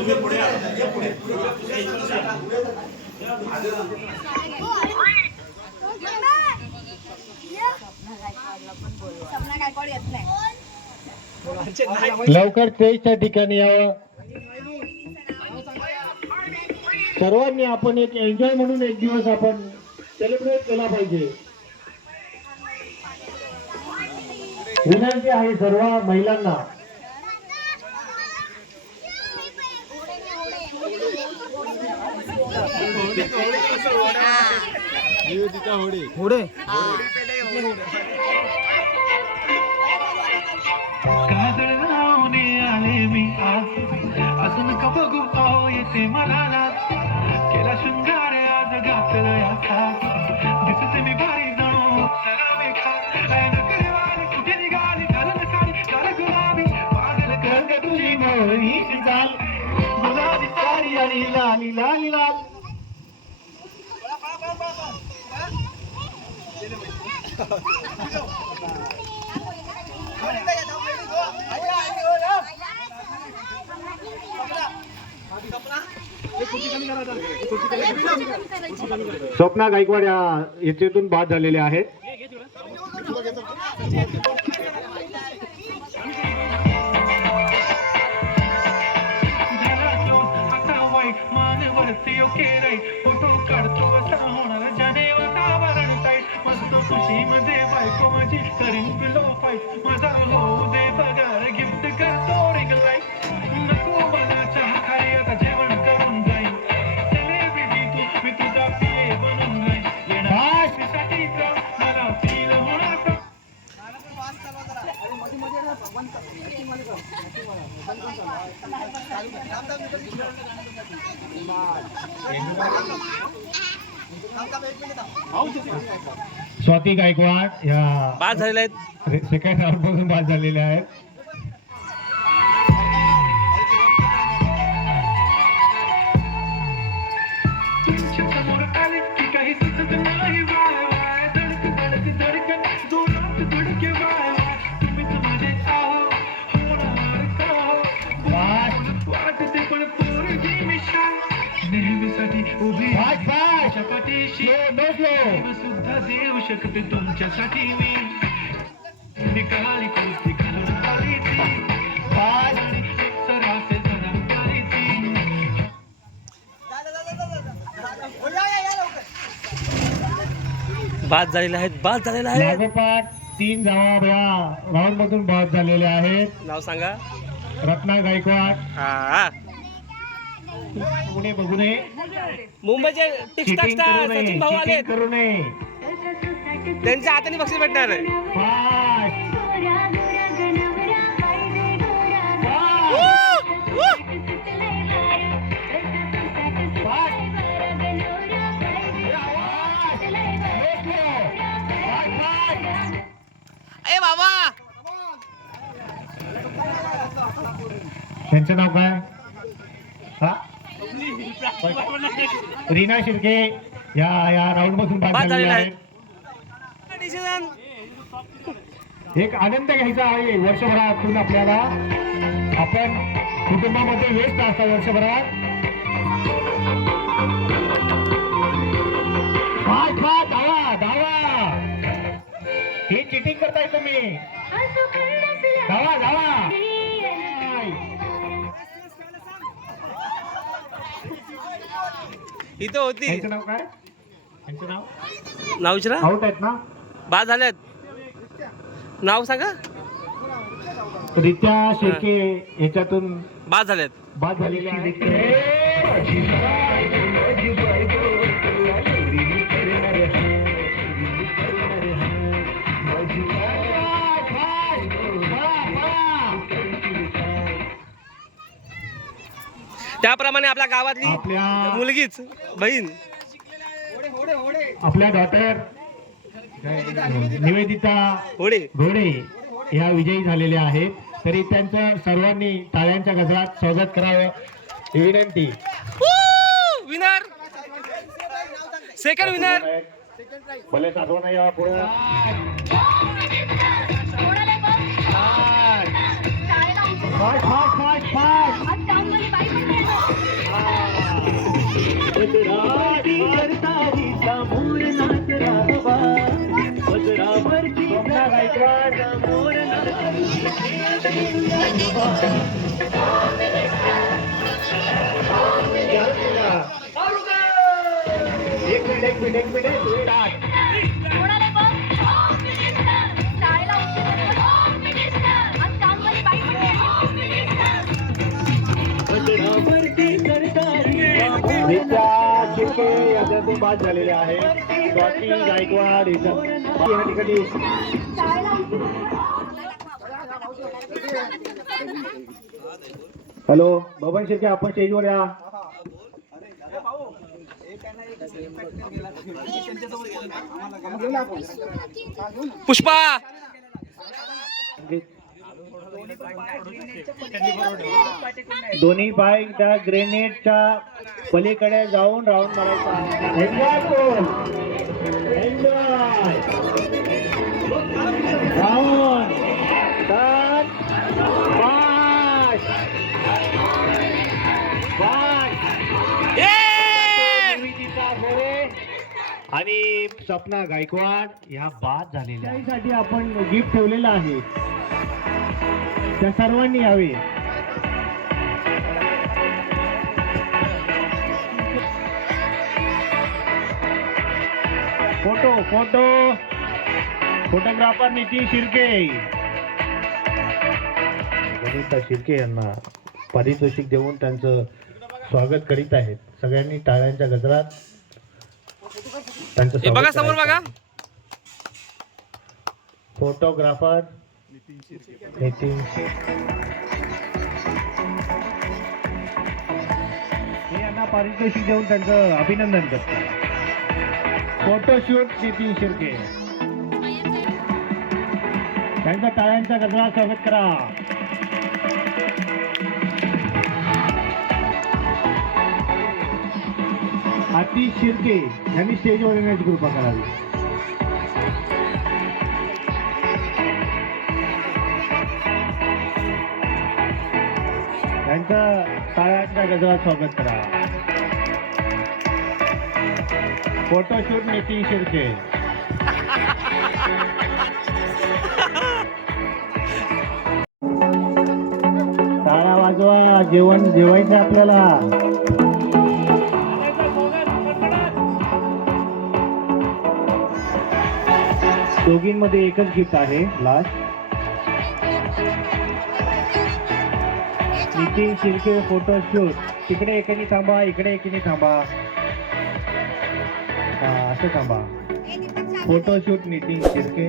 तुम्ही पुढे लवकर ट्रेसच्या ठिकाणी यावं. सर्वांनी आपण एक एन्जॉय म्हणून एक दिवस आपण सेलिब्रेट केला पाहिजे. विनंती आहे सर्व महिलांना. काजळ लावणे आले मी अजून असून बघू पाव येते मला लाज. केला शृंगार आज घातलं या खास दिसते मी भारी जणू सरावे खास ऐन करवारी कुठे निघाली घालून साडी काल गुलाबी पागल गंग तुझी मोहनीची चाल गुलाबी साडी आणि लाली लाली लाल स्वप्ना गायकवाड या इथेतून बाद झालेले आहेत Okay, right. करीन पिलो फाईट माझा होऊ दे पगार गिफ्ट करतो रिंग लाइट नको मला चहा खाली आता जेवण करून जाईन सेलिब्रिटी तू मी तुझा पिये बनून जाईन येणार साठी मला फील होणार स्वाती गायकवाड या बाद झालेले आहेत. सेकंड राऊंडपासून बाद झालेल्या आहेत. सुद्धा देऊ शकते तुमच्यासाठी मी. निकाली कुस्ती घालून आली ती आणि सरासे जरा उतारी ती बाद झालेले आहेत बाद झालेले आहेत. लागोपाठ तीन जबाब या राऊंड मधून बाद झालेले आहेत. नाव सांगा. रत्ना गायकवाड. हा. पुणे बघू नये. टिकटाक चिटिंग स्टार सचिन भाऊ आले करू नये. त्यांच्या हाताने बक्षीस भेटणार आहे. फास्ट ए बाबा त्यांचं नाव काय? हा? रीना शिर्के. या या राऊंड बाद आहेत डिसिजन एक आनंद घ्यायचा आहे वर्षभरातून आपल्याला. आपण कुटुंबामध्ये व्यस्त असता वर्षभरात. धावा धावा. ही चिटिंग करताय तुम्ही. धावा धावा. इथं होती. यांचं नाव काय? यांचं नाव? नाव विचारा. आउट आहेत ना? बाद झाल्यात. नाव सांगा. रित्या शेळके याच्यातून बाद झाल्यात. बाद झालेली आहे. त्याप्रमाणे आपल्या गावातली आपल्या मुलगीच बहीण. आपल्या डॉटर निवेदिता होडे घोडे या विजयी झालेल्या आहेत. तरी त्यांचं सर्वांनी टाळ्यांच्या गजरात स्वागत करावं. ही विनंती विनर सेकंड विनर भले साधवणं या पुढं. एक मिनिट एक मिनिट एक मिनिट. याच्यातून बाद झालेले स्वाती गायकवाड या ठिकाणी हॅलो बबन शिर्के आपण स्टेजवर या. पुष्पा! दोन्ही पाय त्या ग्रेनेडच्या पलीकडे जाऊन राऊंड मारायचा. आणि सपना गायकवाड ह्या बाद झालेल्या साठी आपण गिफ्ट ठेवलेलं आहे. त्या सर्वांनी यावे. Photo photo. Photographer Nitin Shirke. Ganita Shirke यांना पारितोषिक देऊन त्यांचं स्वागत करीत आहेत. सगळ्यांनी टाळ्यांच्या गजरात हे बघा समोर बघा. फोटोग्राफर नितीन हे यांना पारितोषिक देऊन त्यांचं अभिनंदन करतात. फोटोशूट नितीन शिर्के. त्यांच्या टाळ्यांच्या गजरात स्वागत करा. आतिश शिर्के यांनी स्टेजवर येण्याची कृपा करावी त्यांचं टाळ्यांच्या गजरात स्वागत करा. फोटोशूट नितीन शिर्के. टाळा वाजवा जेवण जेवायचं आपल्याला. दोघींमध्ये एकच गिफ्ट आहे लास्ट नितीन शिर्के फोटोशूट तिकडे एकाने थांबा इकडे एकीने थांबा. हा असं थांबा. फोटोशूट नितीन शिर्के